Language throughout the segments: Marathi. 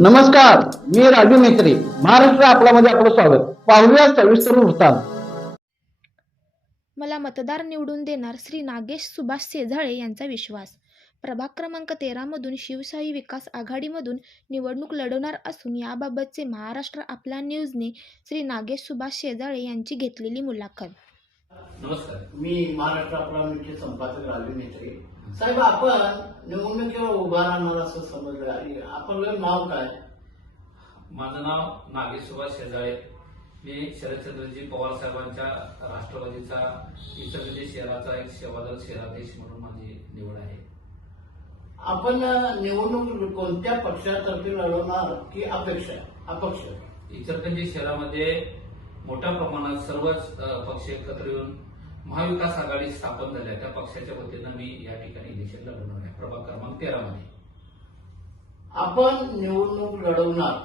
नमस्कार मी राजू मेत्री महाराष्ट्र आपल्यामध्ये आपलं स्वागत. पाहूया सविस्तर वृत्तांत. मला मतदार निवडून देणार श्री नागेश सुभाष शेजाळे यांचा विश्वास. प्रभाग क्रमांक तेरामधून शिवशाही विकास आघाडीमधून निवडणूक लढवणार असून याबाबतचे महाराष्ट्र आपला न्यूजने श्री नागेश सुभाष शेजाळे यांची घेतलेली मुलाखत. नमस्कार. मी महाराष्ट्र मुख्य संपादक राजू मेत्रे साहेब आपण निवडणुकीवर उभा राहणार असं समजलं. आणि आपलं नाव काय? माझं नाव नागेश सुभाष शेजाळे. मी शरदचंद्रजी पवार साहेबांच्या राष्ट्रवादीचा इचलकरंजी शहराचा एक सेवादल शहराध्यक्ष म्हणून माझी निवड आहे. आपण निवडणूक कोणत्या पक्षातर्फे लढवणार? की अपेक्षा? अपक्ष. इचलकरंजी शहरामध्ये मोठ्या प्रमाणात सर्वच पक्ष एकत्र येऊन महाविकास आघाडी स्थापन झाल्या. त्या पक्षाच्या वतीनं मी या ठिकाणी इलेक्शन लढवणार आहे. प्रभाग क्रमांक तेरा मध्ये आपण निवडणूक लढवणार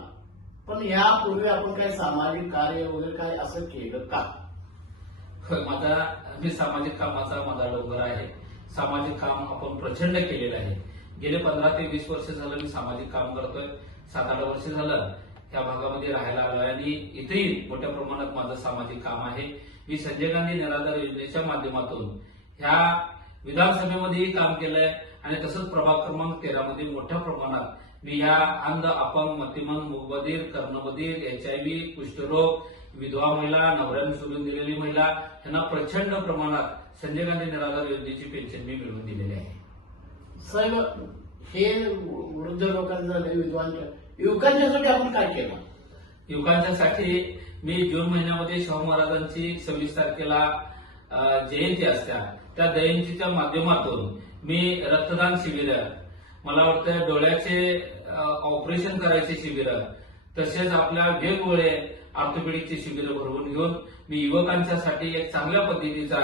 पण यापूर्वी आपण काही सामाजिक कार्य वगैरे काय असं केलं का? माझा मी सामाजिक कामाचा माझा डोंगर आहे. सामाजिक काम आपण प्रचंड केलेलं आहे. गेले पंधरा ते वीस वर्ष झालं मी सामाजिक काम करतोय. सात आठ वर्ष झालं. त्या भागामध्ये राहायला आलोय. आणि इथेही मोठ्या प्रमाणात माझं सामाजिक काम आहे. मी संजय गांधी निराधार योजनेच्या माध्यमातून ह्या विधानसभेमध्येही काम केलंय. आणि तसंच प्रभाग क्रमांक तेरा मध्ये मोठ्या प्रमाणात मी या अंध अपंग मतिमंग मुगबधीर कर्णबधीर एच आय कुष्ठरोग विधवा महिला नवऱ्याने सोडून दिलेली महिला यांना प्रचंड प्रमाणात संजय गांधी निराधार योजनेची पेन्शन मी मिळवून दिलेली आहे. साहेब हे वृद्ध लोकांचं झालं युवकांच्यासाठी आपण काय केलं? युवकांच्यासाठी मी जून महिन्यामध्ये शाहू महाराजांची सव्वीस तारखेला जयंती असत्या. त्या जयंतीच्या माध्यमातून मी रक्तदान शिबिर मला वाटतं डोळ्याचे ऑपरेशन करायचे शिबिर तसेच आपल्या वेगवेगळे ऑर्थोपेडिकचे शिबिर भरवून घेऊन मी युवकांच्यासाठी एक चांगल्या पद्धतीचा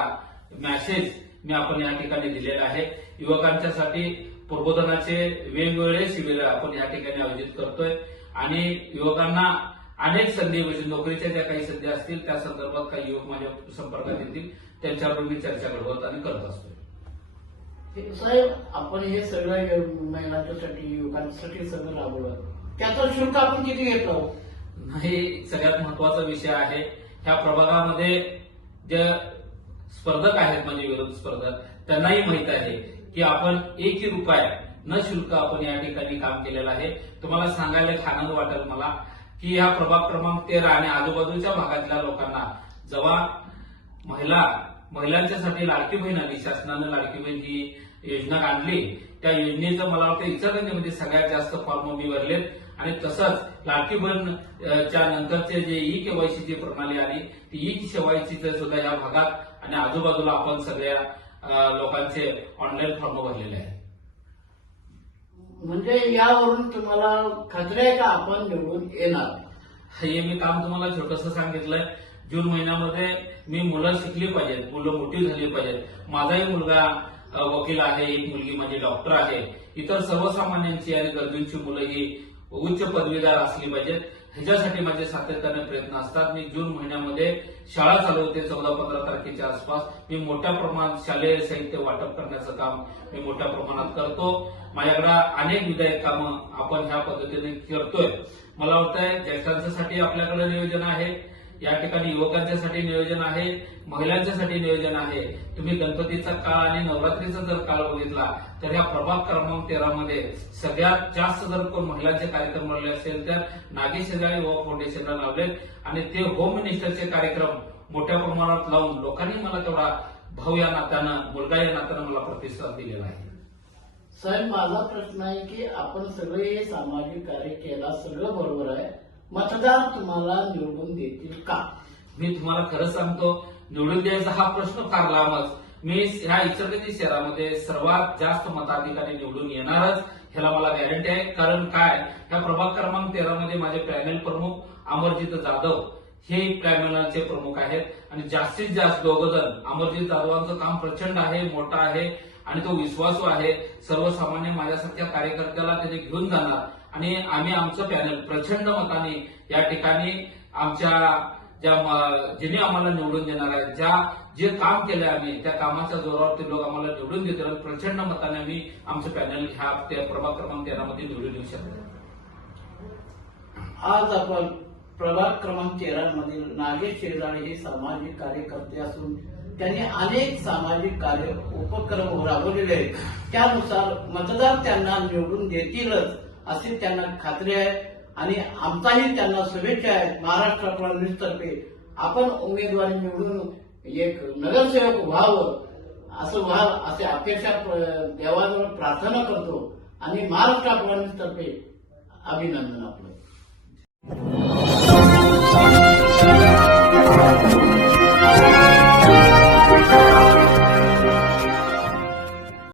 मॅसेज मी आपण या ठिकाणी दिलेला आहे. युवकांच्यासाठी प्रबोधनाचे वेगवेगळे शिबिर आपण या ठिकाणी आयोजित करतोय. आणि युवकांना अनेक संधी म्हणजे नोकरीच्या ज्या काही संधी असतील त्या संदर्भात काही युवक माझ्या संपर्कात येतील. त्यांच्याबरोबर मी चर्चा घडवत आणि करत असतो साहेब आपण हे सगळं महिलांच्यासाठी युवकांसाठी सगळं राबवलं. त्याचं शुल्क आपण किती घेतलं? नाही सगळ्यात महत्त्वाचा विषय आहे. ह्या प्रभागामध्ये जे स्पर्धक आहेत म्हणजे विरोध स्पर्धक त्यांनाही माहीत आहे की आपण एकही रुपया न शुल्क आपण या ठिकाणी काम केलेलं आहे. तुम्हाला सांगायला एक आनंद वाटेल मला की या प्रभाग क्रमांक तेरा आणि आजूबाजूच्या भागातल्या लोकांना जेव्हा महिला महिलांच्यासाठी लाडकी बहीण आली शासनानं लाडकी बहीण ही योजना आणली त्या योजनेचं मला वाटतं इचलकरंजीमध्ये सगळ्यात जास्त फॉर्म मी भरलेत. आणि तसंच लाडकी बहीण च्या नंतरचे जे ई केवायसीची प्रणाली आली ती ई केवायसीचं सुद्धा या भागात आणि आजूबाजूला आपण सगळ्या लोकांचे ऑनलाईन फॉर्म भरलेले आहेत. म्हणजे यावरून तुम्हाला खात्री आहे का आपण निवडून येणार? हे मी काम तुम्हाला छोटस सांगितलंय. जून महिन्यामध्ये मी मुलं शिकली पाहिजेत मुलं मोठी झाली पाहिजेत. माझाही मुलगा वकील आहे एक मुलगी माझी डॉक्टर आहे. इतर सर्वसामान्यांची आणि गरजूंची मुलं ही उच्च पदवीदार असली पाहिजेत. ह्याच्यासाठी माझे सातत्याने प्रयत्न असतात. मी जून महिन्यामध्ये शाळा चालू होते चौदा पंधरा तारखेच्या आसपास. मी मोठ्या प्रमाणात शालेय साहित्य वाटप करण्याचं काम मी मोठ्या प्रमाणात करतो. माझ्याकडे अनेक विधायक कामं आपण ह्या पद्धतीने करतोय. मला वाटतंय ज्येष्ठांसाठी आपल्याकडे नियोजन आहे. या ठिकाणी युवकांच्यासाठी नियोजन आहे महिलांच्यासाठी नियोजन आहे. तुम्ही गणपतीचा काळ आणि नवरात्रीचा जर काळ बघितला तर या प्रभाग क्रमांक तेरा मध्ये सगळ्यात जास्त जर कोण महिलांचे कार्यक्रम लावले असेल तर नागेश शेजारी युवा फाउंडेशनला लावलेत आणि ते होम मिनिस्टरचे कार्यक्रम मोठ्या प्रमाणात लावून लोकांनी मला तेवढा भाऊ या नात्यानं मुलगा या नात्यानं मला प्रतिसाद दिलेला आहे. साहेब माझा प्रश्न आहे की आपण सगळे हे सामाजिक कार्य केला सगळं बरोबर आहे. मतदार तुम्हाला निवडून देतील का? मी तुम्हाला खरं सांगतो निवडून द्यायचा हा प्रश्न फार लांबच. मी ह्या इचलकरंजी शहरामध्ये सर्वात जास्त मताधिकारी निवडून येणारच ह्याला मला गॅरंटी आहे. कारण काय? ह्या प्रभाग क्रमांक तेरा मध्ये माझे पॅनल प्रमुख अमरजित जाधव हे पॅनलचे प्रमुख आहेत. आणि जास्तीत जास्त दोघ जण अमरजित जाधवांचं काम प्रचंड आहे मोठं आहे आणि तो विश्वासू आहे. सर्वसामान्य माझ्यासारख्या कार्यकर्त्याला त्याने घेऊन जाणार आणि आम्ही आमचं पॅनल प्रचंड मताने या ठिकाणी आमच्या ज्या जिने आम्हाला निवडून देणार आहेत ज्या जे काम केलं आम्ही त्या कामाच्या जोरावर ते लोक आम्हाला निवडून देतील प्रचंड मताने आम्ही आमचं पॅनल ह्या त्या प्रभाग क्रमांक तेरा मध्ये निवडून येऊ शकतो. आज आपण प्रभाग क्रमांक तेरा मधील नागेश शेजाळे हे सामाजिक कार्यकर्ते असून त्यांनी अनेक सामाजिक कार्य उपक्रम राबवलेले आहेत. त्यानुसार मतदार त्यांना निवडून देतीलच. अशी त्यांना खात्री आहे. आणि आमचाही त्यांना शुभेच्छा आहेत महाराष्ट्र फडणवीस आपण उमेदवारी निवडून एक नगरसेवक व्हावं असं व्हावं असे अपेक्षा प- देवाजवळ प्रार्थना करतो. आणि महाराष्ट्र फडणवीस अभिनंदन आपलं.